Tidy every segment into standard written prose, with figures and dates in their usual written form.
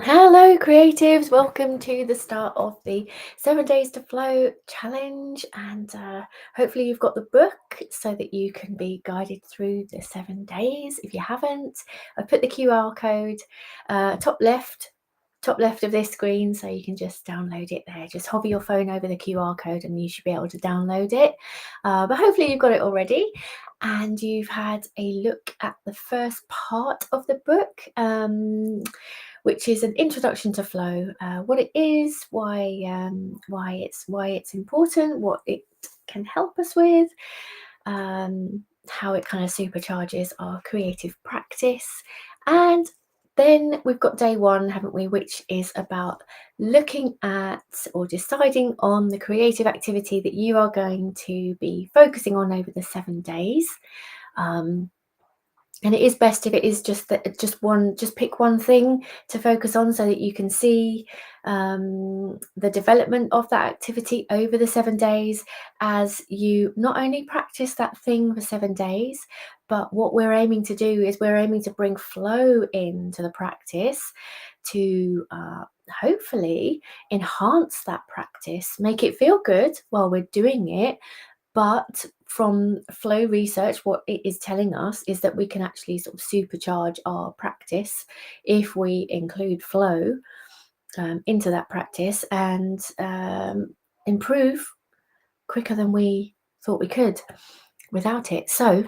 Hello, creatives. Welcome to the start of the 7 Days to Flow challenge. And hopefully, you've got the book so that you can be guided through the 7 days. If you haven't, I put the QR code top left. Top left of this screen, so you can just download it there. Just hover your phone over the QR code and you should be able to download it. But hopefully you've got it already and you've had a look at the first part of the book, which is an introduction to flow, what it is, why it's important, what it can help us with, how it kind of supercharges our creative practice. And then we've got day one, haven't we, which is about looking at or deciding on the creative activity that you are going to be focusing on over the 7 days. And it is best if it is just pick one thing to focus on so that you can see the development of that activity over the 7 days as you not only practice that thing for 7 days, but what we're aiming to do is we're aiming to bring flow into the practice to hopefully enhance that practice, make it feel good while we're doing it. But from flow research, what it is telling us is that we can actually sort of supercharge our practice if we include flow into that practice and improve quicker than we thought we could without it. So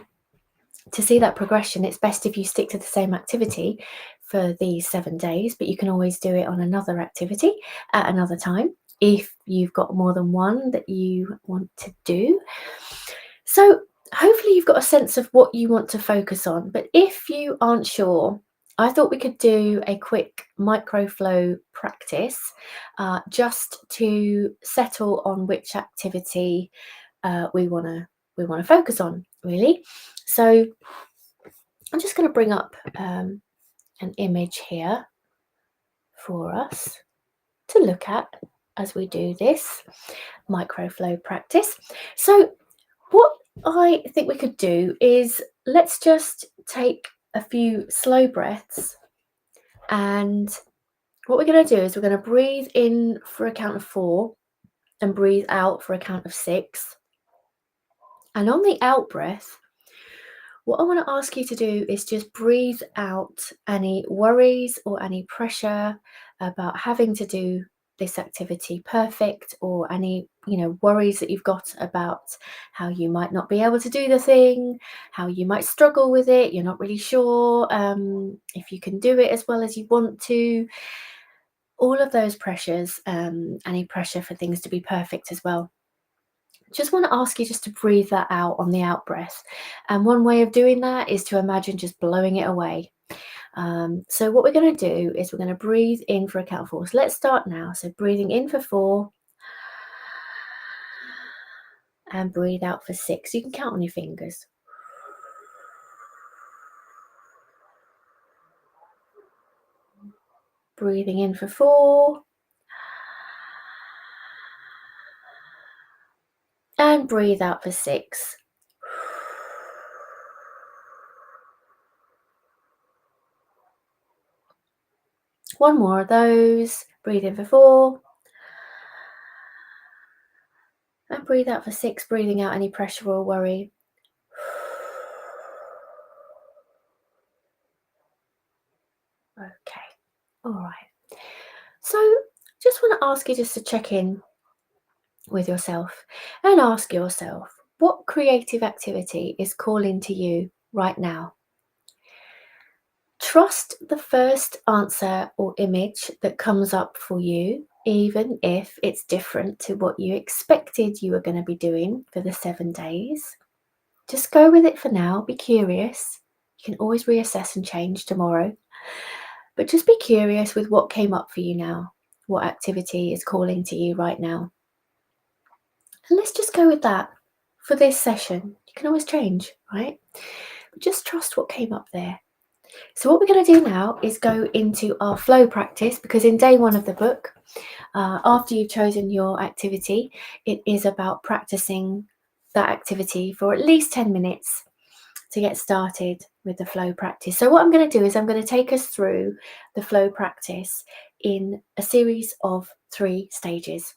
to see that progression, it's best if you stick to the same activity for these 7 days, but you can always do it on another activity at another time if you've got more than one that you want to do. So hopefully you've got a sense of what you want to focus on, but if you aren't sure, I thought we could do a quick microflow practice just to settle on which activity we want to focus on, really. So I'm just going to bring up an image here for us to look at as we do this microflow practice. So what I think we could do is let's just take a few slow breaths, and what we're going to do is we're going to breathe in for a count of 4 and breathe out for a count of 6. And on the out breath, what I want to ask you to do is just breathe out any worries or any pressure about having to do this activity perfect, or any worries that you've got about how you might not be able to do the thing, how you might struggle with it, you're not really sure if you can do it as well as you want to. All of those pressures, any pressure for things to be perfect as well. Just want to ask you just to breathe that out on the out breath. And one way of doing that is to imagine just blowing it away. So what we're going to do is we're going to breathe in for a count of 4. So let's start now. So breathing in for 4 and breathe out for 6. You can count on your fingers. Breathing in for 4 and breathe out for 6. One more of those. Breathe in for 4 and breathe out for 6, breathing out any pressure or worry. Okay, all right. So just want to ask you just to check in with yourself and ask yourself, what creative activity is calling to you right now? Trust the first answer or image that comes up for you, even if it's different to what you expected you were going to be doing for the 7 days. Just go with it for now. Be curious. You can always reassess and change tomorrow. But just be curious with what came up for you now. What activity is calling to you right now? And let's just go with that for this session. You can always change, right? But just trust what came up there. So what we're going to do now is go into our flow practice, because in day 1 of the book, after you've chosen your activity, it is about practicing that activity for at least 10 minutes to get started with the flow practice. So what I'm going to do is I'm going to take us through the flow practice in a series of 3 stages.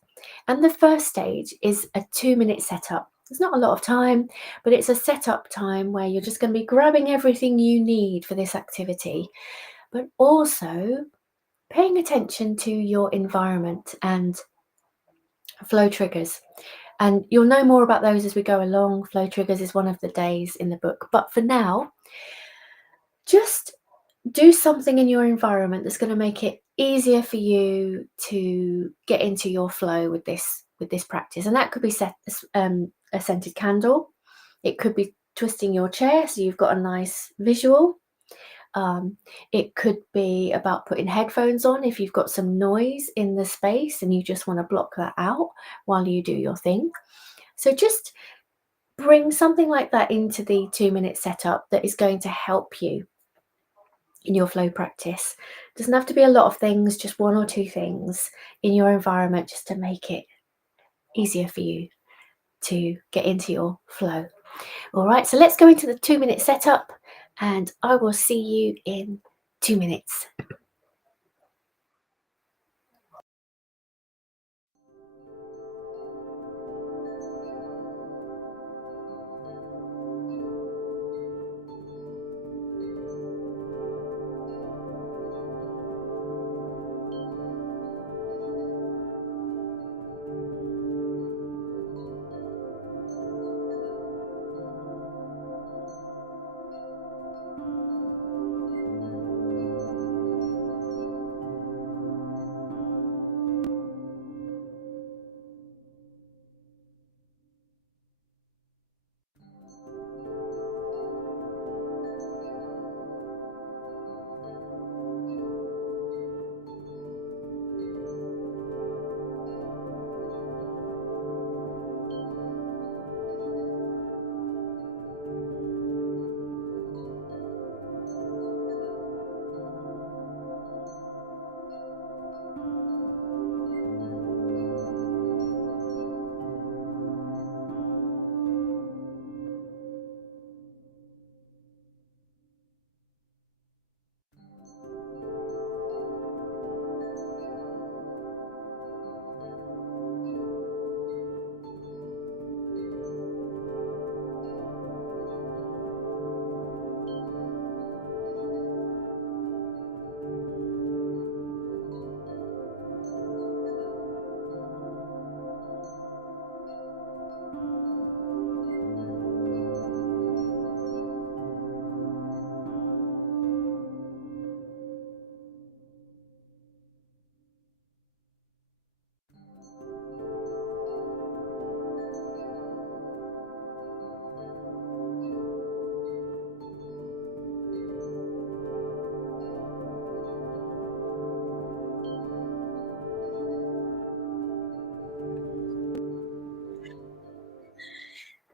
And the first stage is a 2-minute setup. It's not a lot of time, but it's a setup time where you're just going to be grabbing everything you need for this activity, but also paying attention to your environment and flow triggers. And you'll know more about those as we go along. Flow triggers is one of the days in the book. But for now, just do something in your environment that's going to make it easier for you to get into your flow with this practice. And that could be a scented candle. It could be twisting your chair so you've got a nice visual. It could be about putting headphones on if you've got some noise in the space and you just want to block that out while you do your thing. So just bring something like that into the 2-minute setup that is going to help you in your flow practice. It doesn't have to be a lot of things, just 1 or 2 things in your environment just to make it easier for you to get into your flow. All right, so let's go into the 2-minute setup and I will see you in 2 minutes.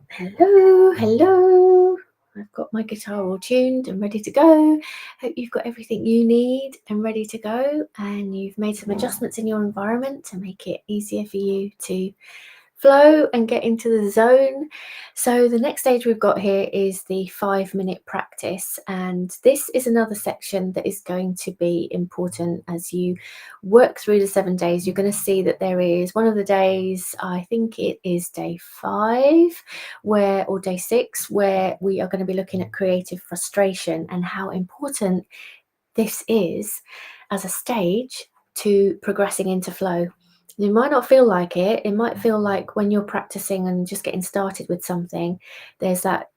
Hello, hello. I've got my guitar all tuned and ready to go. Hope you've got everything you need and ready to go, and you've made some adjustments in your environment to make it easier for you to flow and get into the zone. So the next stage we've got here is the 5-minute practice, and this is another section that is going to be important as you work through the 7 days. You're going to see that there is one of the days, I think it is day 5 or day 6, where we are going to be looking at creative frustration and how important this is as a stage to progressing into flow. You might not feel like it. It might feel like when you're practicing and just getting started with something, there's that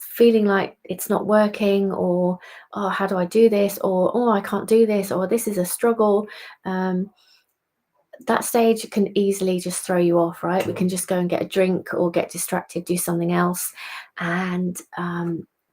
feeling like it's not working, or, oh, how do I do this? Or, oh, I can't do this, or this is a struggle. That stage can easily just throw you off, right? We can just go and get a drink or get distracted, do something else. And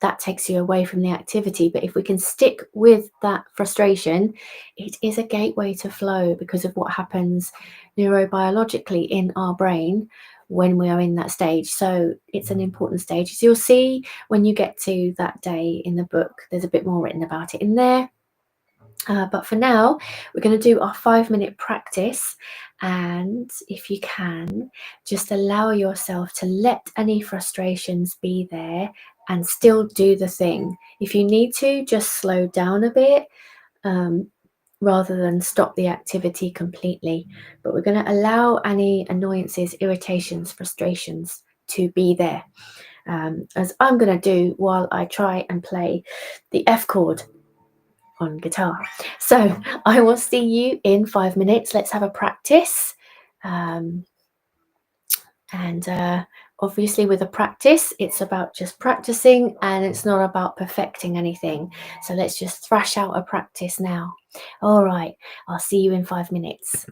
that takes you away from the activity. But if we can stick with that frustration, it is a gateway to flow because of what happens neurobiologically in our brain when we are in that stage. So it's an important stage. As you'll see when you get to that day in the book, there's a bit more written about it in there. But for now, we're going to do our 5-minute practice. And if you can, just allow yourself to let any frustrations be there and still do the thing. If you need to, just slow down a bit, rather than stop the activity completely. But we're going to allow any annoyances, irritations, frustrations to be there, as I'm going to do while I try and play the F chord on guitar. So I will see you in 5 minutes. Let's have a practice. And obviously with a practice, it's about just practicing and it's not about perfecting anything. So let's just thrash out a practice now. All right, I'll see you in 5 minutes.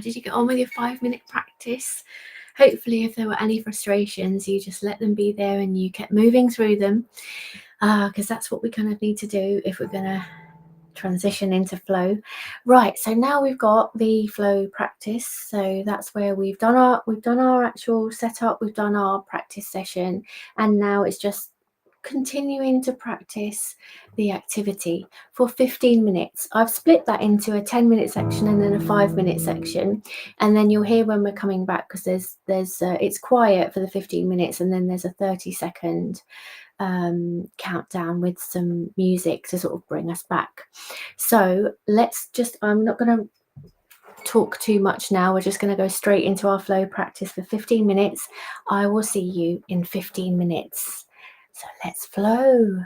How did you get on with your 5-minute practice? Hopefully, if there were any frustrations, you just let them be there and you kept moving through them, because that's what we kind of need to do if we're going to transition into flow. Right, so now we've got the flow practice, so that's where we've done our actual setup, we've done our practice session, and now it's just continuing to practice the activity for 15 minutes. I've split that into a 10-minute section and then a 5-minute section, and then you'll hear when we're coming back, because there's it's quiet for the 15 minutes and then there's a 30-second countdown with some music to sort of bring us back. So I'm not going to talk too much now. We're just going to go straight into our flow practice for 15 minutes. I will see you in 15 minutes. So let's flow.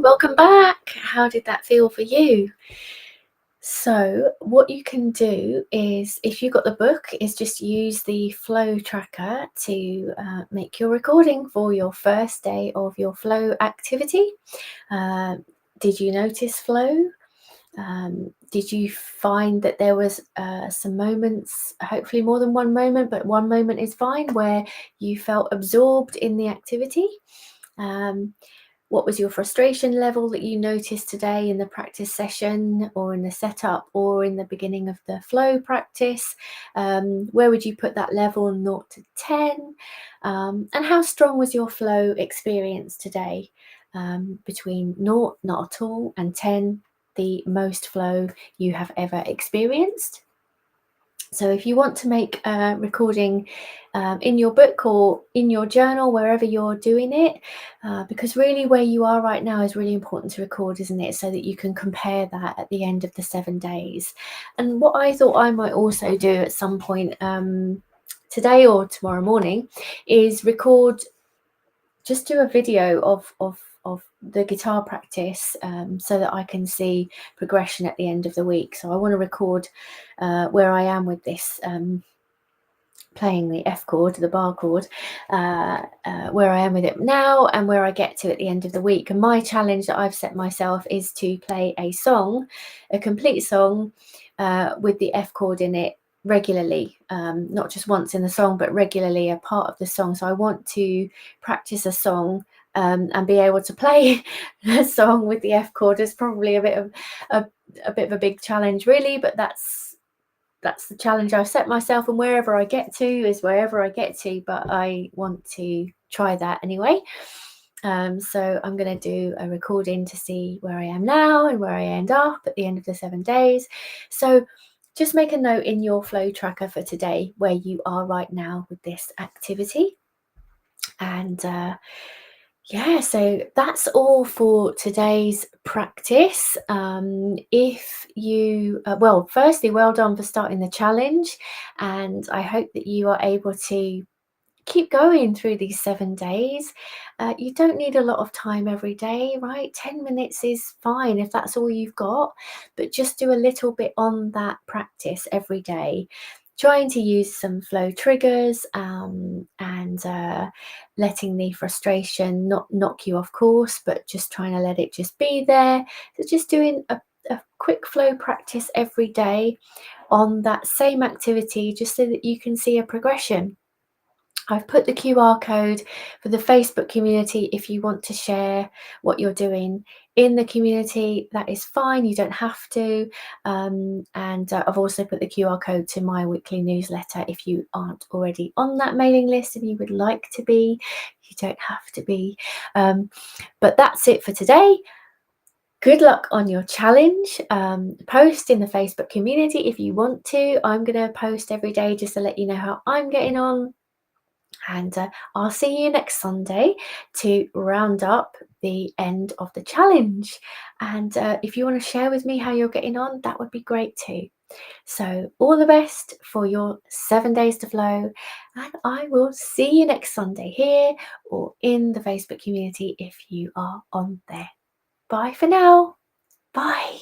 Welcome back. How did that feel for you? So what you can do is, if you've got the book, is just use the flow tracker to make your recording for your first day of your flow activity. Uh, did you notice flow? Did you find that there was some moments, hopefully more than one moment, but one moment is fine, where you felt absorbed in the activity? Um, what was your frustration level that you noticed today in the practice session, or in the setup, or in the beginning of the flow practice? Where would you put that level, 0 to 10? And how strong was your flow experience today? Between 0, not at all, and 10, the most flow you have ever experienced. So if you want to make a recording in your book or in your journal, wherever you're doing it, because really where you are right now is really important to record, isn't it? So that you can compare that at the end of the 7 days. And what I thought I might also do at some point today or tomorrow morning is record, just do a video of the guitar practice, so that I can see progression at the end of the week. So I want to record where I am with this, playing the F chord, the bar chord, where I am with it now and where I get to at the end of the week. And my challenge that I've set myself is to play a song, a complete song, with the F chord in it regularly, not just once in the song, but regularly a part of the song. So I want to practice a song, and be able to play a song with the F chord. Is probably a bit of a big challenge, really, but that's the challenge I've set myself, and wherever I get to is wherever I get to, but I want to try that anyway. So I'm going to do a recording to see where I am now and where I end up at the end of the 7 days. So just make a note in your flow tracker for today where you are right now with this activity. And yeah, so that's all for today's practice. If you, well, firstly, well done for starting the challenge, and I hope that you are able to keep going through these 7 days. You don't need a lot of time every day, right? 10 minutes is fine if that's all you've got, but just do a little bit on that practice every day. Trying to use some flow triggers, and letting the frustration not knock you off course, but just trying to let it just be there. So just doing a quick flow practice every day on that same activity, just so that you can see a progression. I've put the QR code for the Facebook community if you want to share what you're doing in the community. That is fine, you don't have to. And I've also put the QR code to my weekly newsletter if you aren't already on that mailing list and you would like to be. You don't have to be. But that's it for today. Good luck on your challenge. Post in the Facebook community if you want to. I'm going to post every day just to let you know how I'm getting on. And I'll see you next Sunday to round up the end of the challenge. And if you want to share with me how you're getting on, that would be great too. So all the best for your 7 days to flow. And I will see you next Sunday here or in the Facebook community if you are on there. Bye for now. Bye.